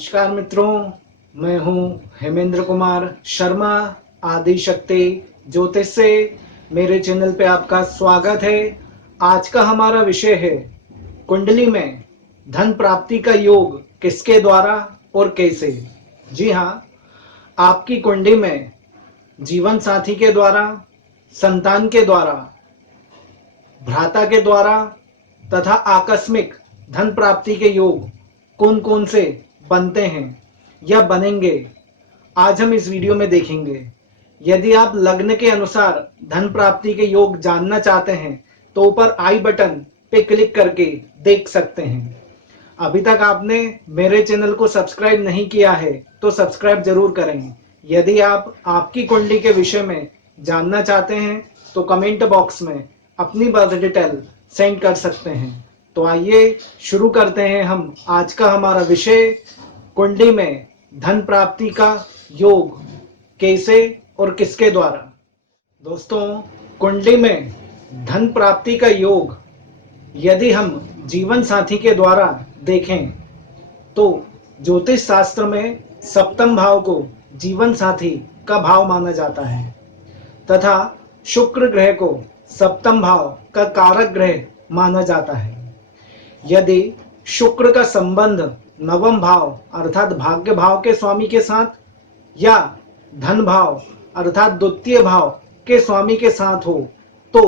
नमस्कार मित्रों, मैं हूं हेमेंद्र कुमार शर्मा। आदि शक्ति ज्योतिष से मेरे चैनल पे आपका स्वागत है। आज का हमारा विषय है कुंडली में धन प्राप्ति का योग किसके द्वारा और कैसे। जी हाँ, आपकी कुंडली में जीवन साथी के द्वारा, संतान के द्वारा, भ्राता के द्वारा तथा आकस्मिक धन प्राप्ति के योग कौन कौन से बनते हैं या बनेंगे, आज हम इस वीडियो में देखेंगे। यदि आप लग्न के अनुसार धन प्राप्ति के योग जानना चाहते हैं तो ऊपर आई बटन पे क्लिक करके देख सकते हैं। अभी तक आपने मेरे चैनल को सब्सक्राइब नहीं किया है तो सब्सक्राइब जरूर करें। यदि आप आपकी कुंडली के विषय में जानना चाहते हैं तो कमेंट बॉक्स में अपनी बर्थ डिटेल सेंड कर सकते हैं। तो आइए शुरू करते हैं हम आज का हमारा विषय, कुंडली में धन प्राप्ति का योग कैसे और किसके द्वारा। दोस्तों, कुंडली में धन प्राप्ति का योग यदि हम जीवन साथी के द्वारा देखें तो ज्योतिष शास्त्र में सप्तम भाव को जीवन साथी का भाव माना जाता है तथा शुक्र ग्रह को सप्तम भाव का कारक ग्रह माना जाता है। यदि शुक्र का संबंध नवम भाव अर्थात भाग्य भाव के स्वामी के साथ या धन भाव अर्थात द्वितीय भाव के स्वामी के साथ हो तो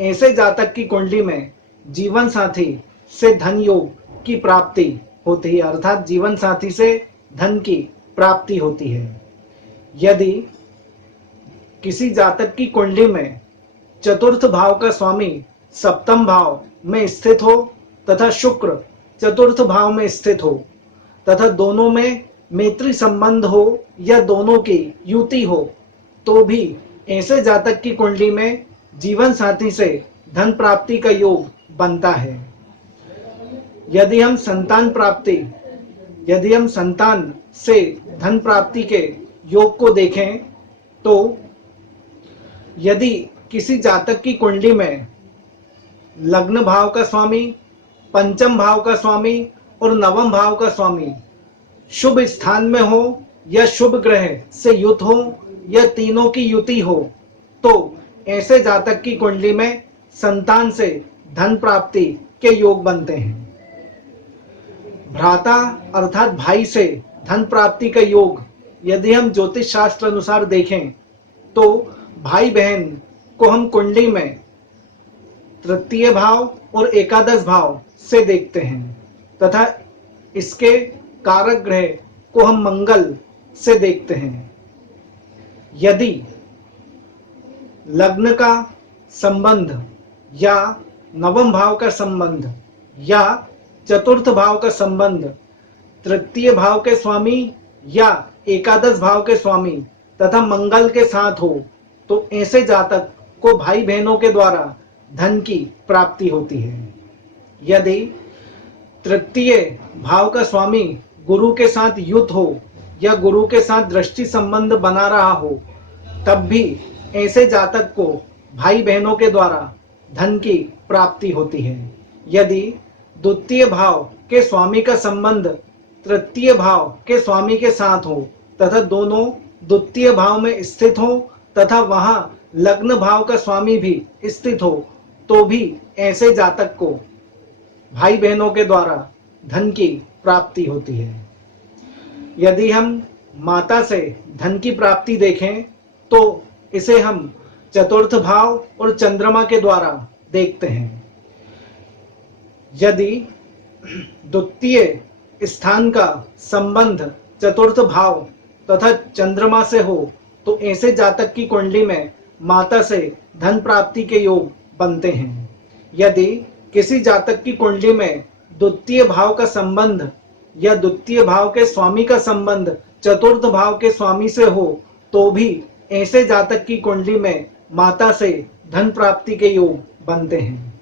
ऐसे जातक की कुंडली में जीवन साथी से धन योग की प्राप्ति होती है, अर्थात जीवन साथी से धन की प्राप्ति होती है। यदि किसी जातक की कुंडली में चतुर्थ भाव का स्वामी सप्तम भाव में स्थित हो तथा शुक्र चतुर्थ भाव में स्थित हो तथा दोनों में मैत्री संबंध हो या दोनों की युति हो तो भी ऐसे जातक की कुंडली में जीवन साथी से धन प्राप्ति का योग बनता है। यदि हम संतान से धन प्राप्ति के योग को देखें तो यदि किसी जातक की कुंडली में लग्न भाव का स्वामी, पंचम भाव का स्वामी और नवम भाव का स्वामी शुभ स्थान में हो या शुभ ग्रह से युत हो या तीनों की युति हो तो ऐसे जातक की कुंडली में संतान से धन प्राप्ति के योग बनते हैं। भ्राता अर्थात भाई से धन प्राप्ति का योग यदि हम ज्योतिष शास्त्र अनुसार देखें तो भाई बहन को हम कुंडली में तृतीय भाव और एकादश भाव से देखते हैं तथा इसके कारक ग्रह को हम मंगल से देखते हैं। यदि लग्न का संबंध या नवम भाव का संबंध या चतुर्थ भाव का संबंध तृतीय भाव के स्वामी या एकादश भाव के स्वामी तथा मंगल के साथ हो तो ऐसे जातक को भाई बहनों के द्वारा धन की प्राप्ति होती है। यदि तृतीय भाव का स्वामी गुरु के साथ युत हो या गुरु के साथ दृष्टि संबंध बना रहा हो तब भी ऐसे जातक को भाई बहनों के द्वारा धन की प्राप्ति होती है। यदि द्वितीय भाव के स्वामी का संबंध तृतीय भाव के स्वामी के साथ हो तथा दोनों द्वितीय भाव में स्थित हो तथा वहां लग्न भाव का स्वामी भी स्थित हो तो भी ऐसे जातक को भाई बहनों के द्वारा धन की प्राप्ति होती है। यदि हम माता से धन की प्राप्ति देखें तो इसे हम चतुर्थ भाव और चंद्रमा के द्वारा देखते हैं। यदि द्वितीय स्थान का संबंध चतुर्थ भाव तथा चंद्रमा से हो तो ऐसे जातक की कुंडली में माता से धन प्राप्ति के योग बनते हैं। यदि किसी जातक की कुंडली में द्वितीय भाव का संबंध या द्वितीय भाव के स्वामी का संबंध चतुर्थ भाव के स्वामी से हो तो भी ऐसे जातक की कुंडली में माता से धन प्राप्ति के योग बनते हैं।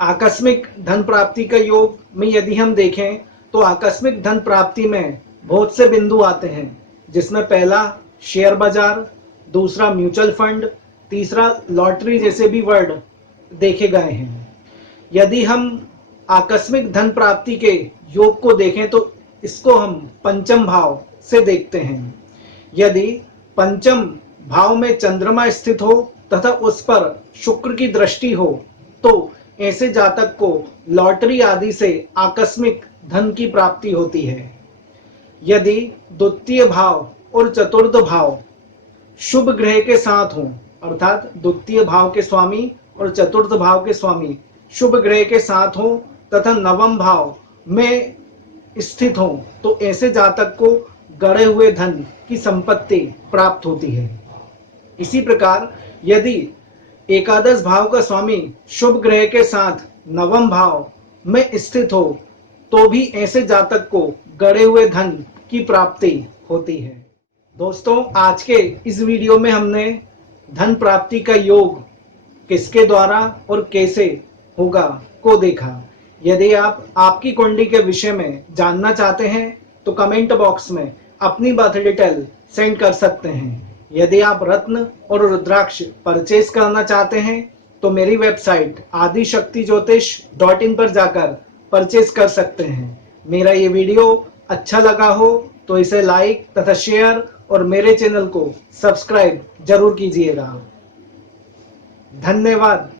आकस्मिक धन प्राप्ति का योग में यदि हम देखें तो आकस्मिक धन प्राप्ति में बहुत से बिंदु आते हैं, जिसमें पहला शेयर बाजार, दूसरा म्यूचुअल फंड, तीसरा लॉटरी जैसे भी वर्ड देखे गए हैं। यदि हम आकस्मिक धन प्राप्ति के योग को देखें तो इसको हम पंचम भाव से देखते हैं। यदि पंचम भाव में चंद्रमा स्थित हो तथा उस पर शुक्र की दृष्टि हो तो ऐसे जातक को लॉटरी आदि से आकस्मिक धन की प्राप्ति होती है। यदि द्वितीय भाव और चतुर्थ भाव शुभ ग्रह के साथ हों, अर्थात द्वितीय भाव के स्वामी और चतुर्थ भाव के स्वामी शुभ ग्रह के साथ हों तथा नवम भाव में स्थित हों तो ऐसे जातक को गड़े हुए धन की संपत्ति प्राप्त होती है। इसी प्रकार यदि एकादश भाव का स्वामी शुभ ग्रह के साथ नवम भाव में स्थित हो तो भी ऐसे जातक को गड़े हुए धन की प्राप्ति होती है। दोस्तों, आज के इस वीडियो में हमने धन प्राप्ति का योग किसके द्वारा और कैसे होगा को देखा। यदि आप आपकी कुंडली के विषय में जानना चाहते हैं तो कमेंट बॉक्स में अपनी बर्थ डिटेल सेंड कर सकते हैं। यदि आप रत्न और रुद्राक्ष परचेज करना चाहते हैं तो मेरी वेबसाइट adishaktijotish.in पर जाकर परचेज कर सकते हैं। मेरा ये वीडियो अच्छा लगा हो तो इसे लाइक तथा शेयर और मेरे चैनल को सब्सक्राइब जरूर कीजिएगा। धन्यवाद।